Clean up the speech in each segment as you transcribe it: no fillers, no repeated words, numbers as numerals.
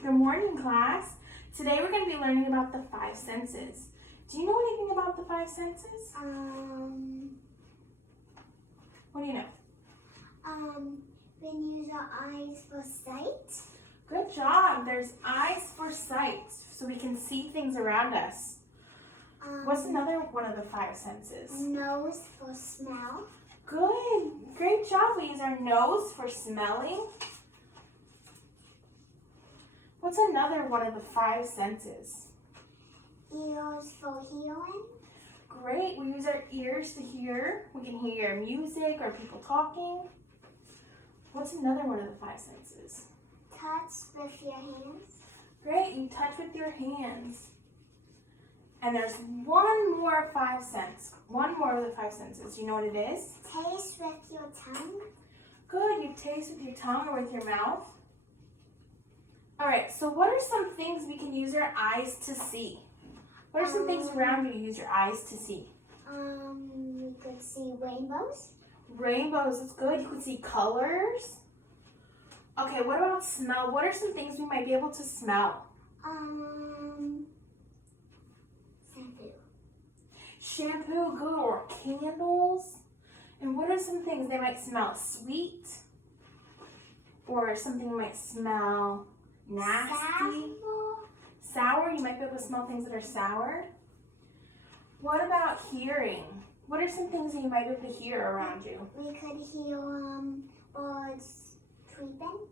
Good morning, class. Today we're going to be learning about the five senses. Do you know anything about the five senses? What do you know? We use our eyes for sight. Good job. There's eyes for sight, so we can see things around us. What's another one of the five senses? Nose for smell. Good. Great job. We use our nose for smelling. What's another one of the five senses? Ears for hearing. Great. We use our ears to hear. We can hear music or people talking. What's another one of the five senses? Touch with your hands. Great. You touch with your hands. And there's one more of the five senses. You know what it is? Taste with your tongue. Good. You taste with your tongue or with your mouth. All right. So what are some things we can use our eyes to see? What are some things around you use your eyes to see? You could see rainbows. Rainbows is good. You could see colors. Okay, what about smell? What are some things we might be able to smell? Shampoo. Shampoo, good, or candles. And what are some things they might smell? Sweet? Or something might smell nasty? Sour, you might be able to smell things that are sour. What about hearing? What are some things that you might be able to hear around you? We could hear birds tweeting.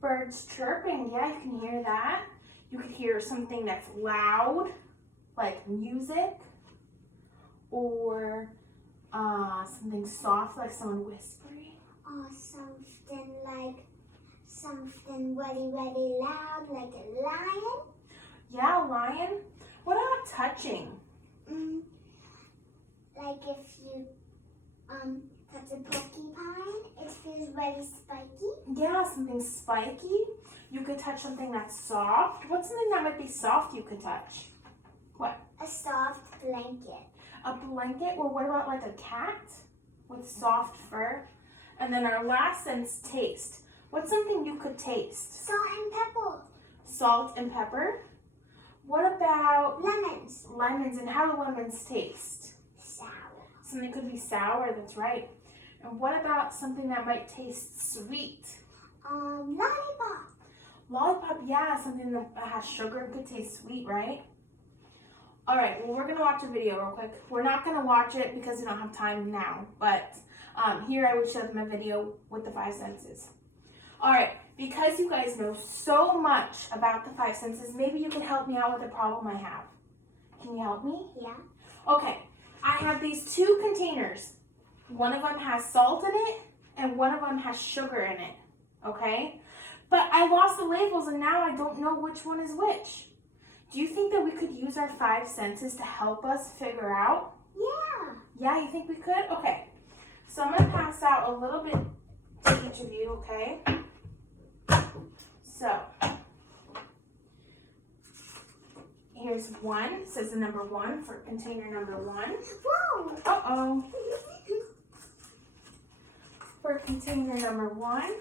Birds chirping, yeah, you can hear that. You could hear something that's loud, like music, or something soft, like someone whispering. Or something really loud, like a lion. Yeah, a lion. What about touching? Like if you touch a porcupine, it feels very spiky. Yeah, something spiky. You could touch something that's soft. What's something that might be soft you could touch? What? A soft blanket. A blanket? Or what about like a cat with soft fur? And then our last sense, taste. What's something you could taste? Salt and pepper. Salt and pepper. What about Lemons. lemons? And how do lemons taste? Sour. Something could be sour, that's right. And what about something that might taste sweet? Lollipop. Lollipop, yeah, something that has sugar and could taste sweet, right? All right, well, we're going to watch a video real quick. We're not going to watch it because we don't have time now, but here I would show them a video with the five senses. All right, because you guys know so much about the five senses, maybe you can help me out with a problem I have. Can you help me? Yeah. Okay, I have these two containers. One of them has salt in it, and one of them has sugar in it, okay? But I lost the labels, and now I don't know which one is which. Do you think that we could use our five senses to help us figure out? Yeah. Yeah, you think we could? Okay. So I'm going to pass out a little bit to each of you, okay? So, here's one. It says the number one for container number one. Whoa. Uh-oh. For container number one,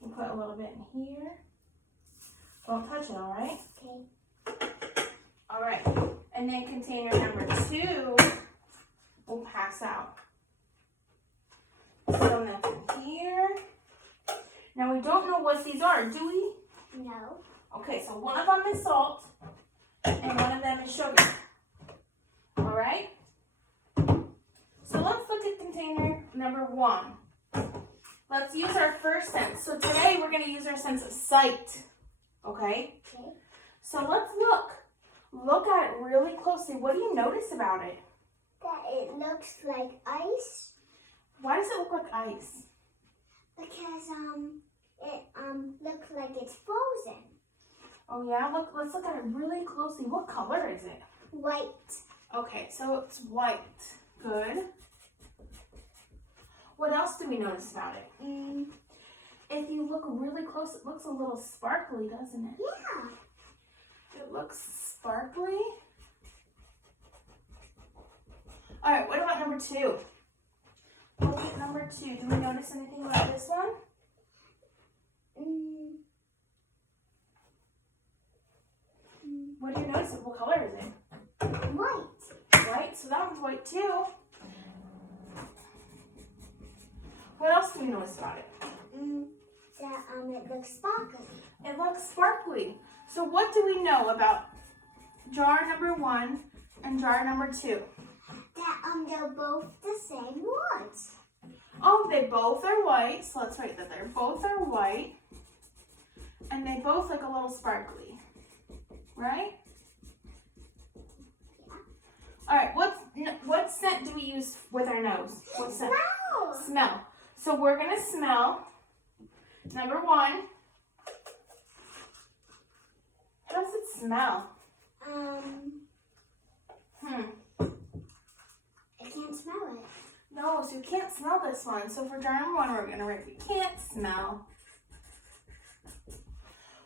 we'll put a little bit in here. Don't touch it, all right? Okay. All right. And then container number two, we'll pass out. Some of them here. Now we don't know what these are, do we? No. Okay, so one of them is salt and one of them is sugar. All right? So let's look at container number one. Let's use our first sense. So today we're going to use our sense of sight. Okay? Okay. So let's look. Look at it really closely. What do you notice about it? That it looks like ice. Why does it look like ice? Because it looks like it's frozen. Oh yeah, look, let's look at it really closely. What color is it? White. Okay, so it's white. Good. What else do we notice about it? If you look really close, it looks a little sparkly, doesn't it? Yeah. It looks sparkly. All right, what about number two? Look at number two. Do we notice anything about this one? What do you notice? What color is it? White. White. So that one's white too. What else do you notice about it? That it looks sparkly. It looks sparkly. So what do we know about jar number 1 and jar number 2? That they're both the same ones. Oh, they both are white. So let's write that they're both are white. And they both look a little sparkly. Right? Yeah. All right, what scent do we use with our nose? What scent? Wow. Smell. So we're going to smell number 1. How does it smell? I can't smell it. No, so you can't smell this one. So for jar number 1, we're going to write we can't smell.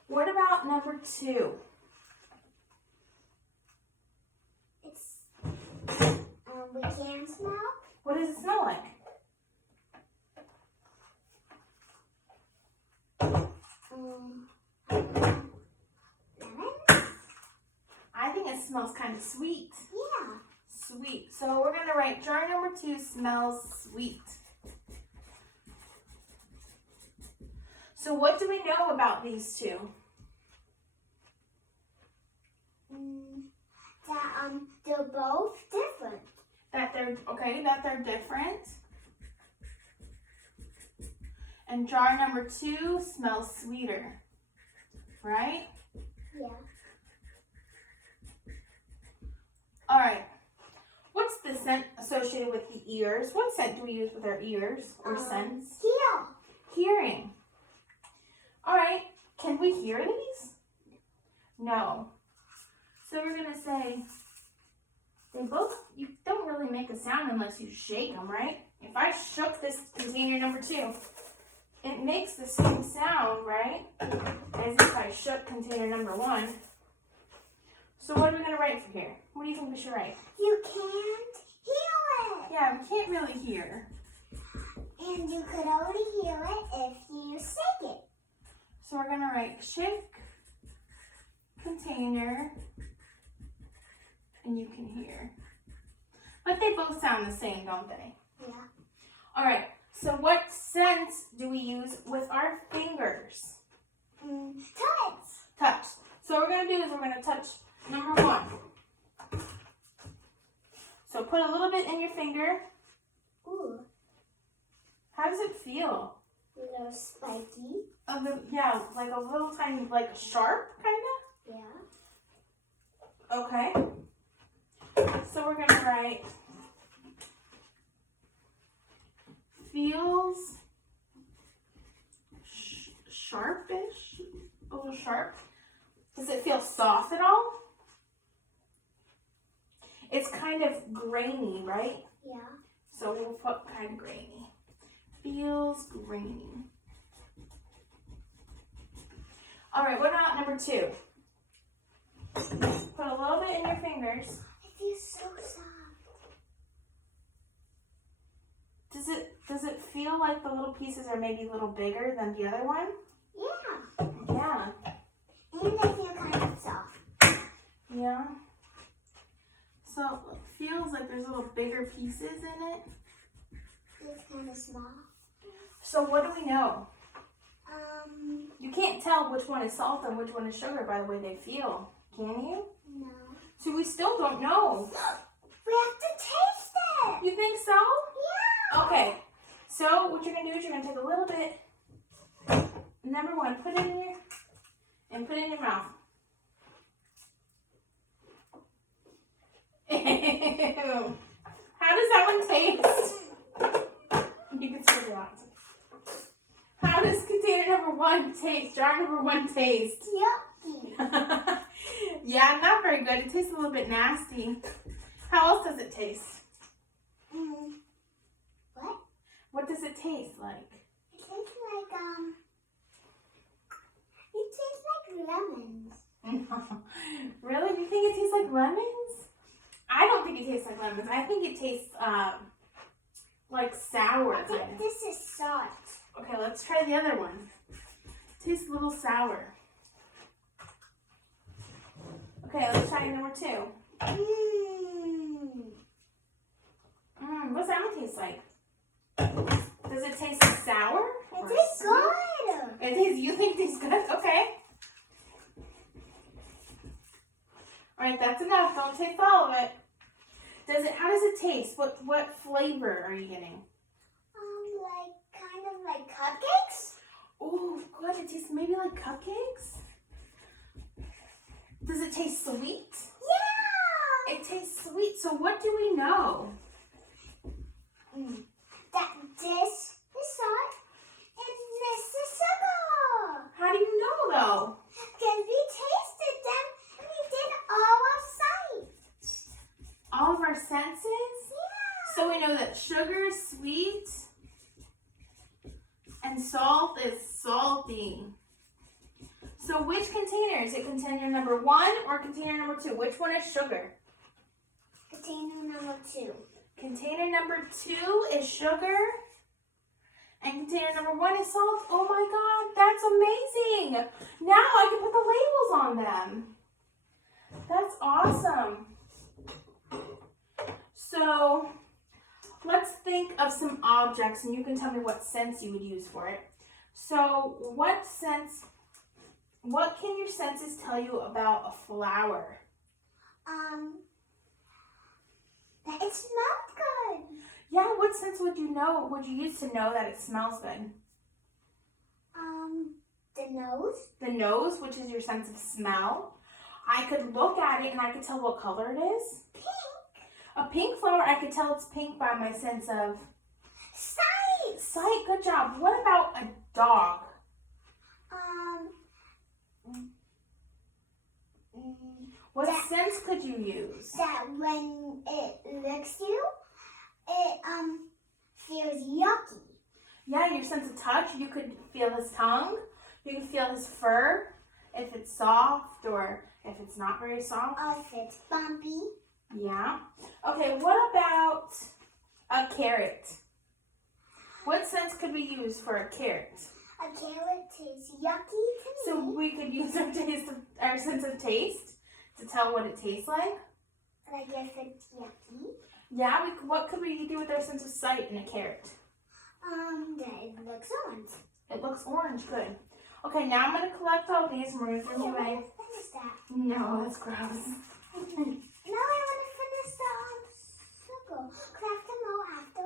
What about number 2? It's we can smell. What does it smell like? Lemon? I think it smells kind of sweet. Yeah. Sweet. So we're going to write jar number 2 smells sweet. So what do we know about these two? That they're both different. That they're different. And jar number 2 smells sweeter. Right? Yeah. All right. What's the scent associated with the ears? What scent do we use with our ears or scents? Here. Hearing. All right. Can we hear these? No. So we're going to say you don't really make a sound unless you shake them, right? If I shook this container number 2, it makes the same sound, right? As if I shook container number 1. So what are we going to write for here? What do you think we should write? You can't hear it. Yeah, we can't really hear. And you could only hear it if you shake it. So we're going to write shake container and you can hear. But they both sound the same, don't they? Yeah. All right. So what scents do we use with our fingers? Touch. Touch. So what we're going to do is we're going to touch number 1. So put a little bit in your finger. Ooh. How does it feel? A little spiky. Yeah, like a little tiny, like sharp, kind Yeah. of? Okay. So we're going to write feels sharpish, a little sharp. Does it feel soft at all? It's kind of grainy, right? Yeah. So we'll put kind of grainy. Feels grainy. All right, what about number 2? Put a little bit in your fingers. It feels so soft. Does it feel like the little pieces are maybe a little bigger than the other one? Yeah. Yeah. And they feel kind of soft. Yeah. So it feels like there's little bigger pieces in it. It's kind of small. So what do we know? Um, You can't tell which one is salt and which one is sugar by the way they feel, can you? no. So we still don't know. We have to taste it. You think so? Yeah. Okay. So what you're gonna do is you're gonna take a little bit. Number 1, put it in your mouth. Ew. How does that one taste? You can spit it out. How does container number 1 taste? Jar number 1 taste? Yucky. Yeah, not very good. It tastes a little bit nasty. How else does it taste? What? What does it taste like? It tastes like it tastes like lemons. Really? Do you think it tastes like lemons? I don't think it tastes like lemons. I think it tastes like sour. I think this is salt. Okay, let's try the other one. Tastes a little sour. Okay, let's try number 2. What's that one taste like? Does it taste sour? It tastes good. It tastes, you think it tastes good? Okay. Alright, that's enough. Don't taste all of it. How does it taste? What flavor are you getting? Like kind of like cupcakes. Oh, good. It tastes maybe like cupcakes. Does it taste sweet? Yeah. It tastes sweet. So what do we know? That this is salt and this is sugar. How do you know though? Because we tasted them and we did all our sight. All of our senses? Yeah. So we know that sugar is sweet and salt is salty. So which container? Is it container number 1 or container number 2? Which one is sugar? Container number 2. Container number 2 is sugar. And container number 1 is salt. Oh my God, that's amazing. Now I can put the labels on them. That's awesome. So let's think of some objects and you can tell me what sense you would use for it. So what can your senses tell you about a flower? That it smells good. Yeah, what sense would you use to know that it smells good? The nose. The nose, which is your sense of smell. I could look at it and I could tell what color it is. Pink. A pink flower, I could tell it's pink by my sense of Sight. sight. Good job. What about a dog? What sense could you use? That when it licks you, it feels yucky. Yeah, your sense of touch. You could feel his tongue. You could feel his fur, if it's soft or if it's not very soft. If it's bumpy. Yeah. Okay, what about a carrot? What sense could we use for a carrot? A carrot tastes yucky to me. So we could use our sense of taste to tell what it tastes like. Like if it's yucky. Yeah, what could we do with our sense of sight in a carrot? That it looks orange. It looks orange, good. Okay, now I'm going to collect all these and we're going to throw them away. Finish that. No, that's gross. Now I want to finish the sugar. Craft them all after.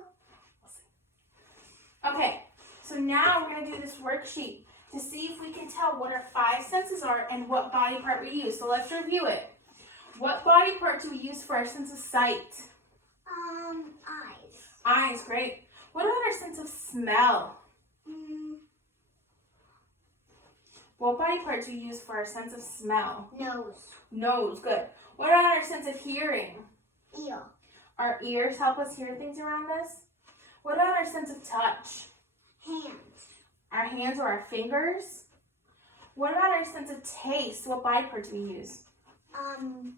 Okay, so now we're going to do this worksheet to see if we can tell what our 5 senses are and what body part we use. So let's review it. What body part do we use for our sense of sight? Eyes. Eyes, great. What about our sense of smell? What body part do we use for our sense of smell? Nose. Nose, good. What about our sense of hearing? Ear. Our ears help us hear things around us. What about our sense of touch? Hands. Our hands or our fingers? What about our sense of taste? What body part do we use? Tongue.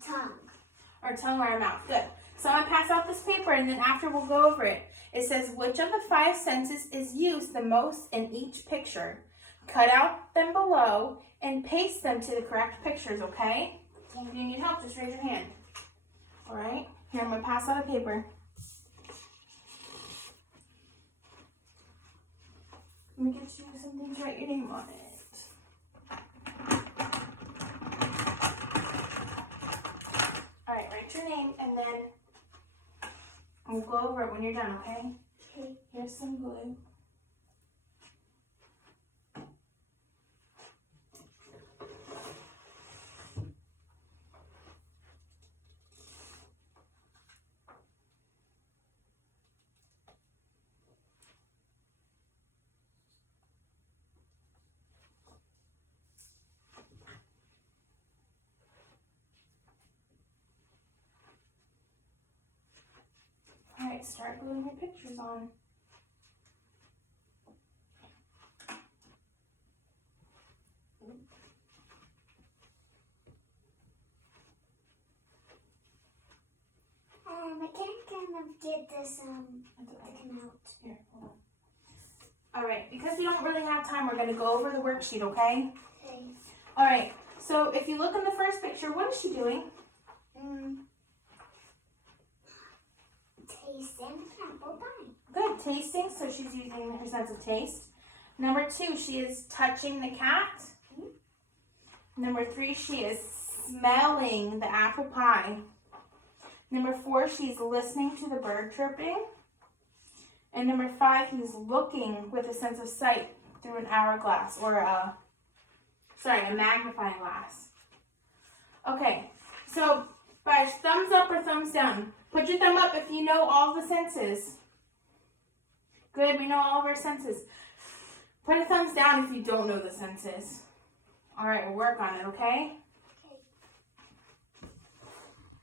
Our tongue or our mouth. Good. So I'm going to pass out this paper and then after we'll go over it. It says, which of the 5 senses is used the most in each picture? Cut out them below and paste them to the correct pictures, okay? If you need help, just raise your hand. All right? Here, I'm going to pass out a paper. Let me get you something to write your name on it. All right, write your name and then we'll go over it when you're done, okay? Okay. Here's some glue. Alright, start gluing your pictures on. I can't kind of get this taken out. Here, hold on. Alright, because we don't really have time, we're going to go over the worksheet, okay? Okay. Alright, So if you look in the first picture, what is she doing? Tasting apple pie. Good, tasting, so she's using her sense of taste. Number 2, she is touching the cat. Number 3, she is smelling the apple pie. Number 4, she's listening to the bird chirping. And number 5, he's looking with a sense of sight through an hourglass or a magnifying glass. Okay, so by thumbs up or thumbs down. Put your thumb up if you know all the senses. Good, we know all of our senses. Put a thumbs down if you don't know the senses. All right, we'll work on it, okay?